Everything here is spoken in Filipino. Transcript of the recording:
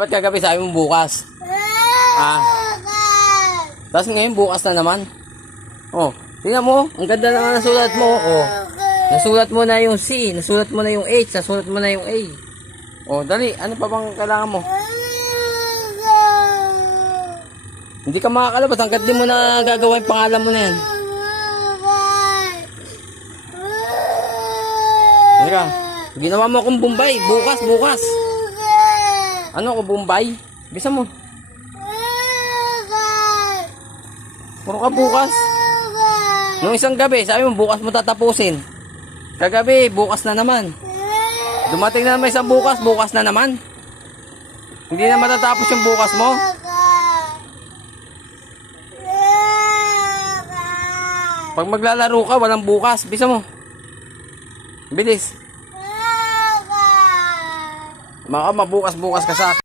Ba't kagabi sabi mo bukas? Ah. Tapos ngayon bukas na naman. Oh, tingnan mo. Ang ganda naman nasulat mo. Oh. Nasulat mo na yung C. Nasulat mo na yung H. Nasulat mo na yung A. Oh, dali. Ano pa bang kailangan mo? Hindi ka makakalabas. Hanggat di mo na gagawa yung pangalan mo na yan. Teka. Ginawa mo akong Bombay. Bukas. Ano ako, Bombay? Bisa mo. Puro ka bukas. Nung isang gabi, sabi mo bukas mo tatapusin. Kagabi, bukas na naman. Dumating na naman isang bukas na naman. Hindi na matatapos yung bukas mo. Pag maglalaro ka, walang bukas. Bisa mo. Bilis. Baka mabukas ka sa akin.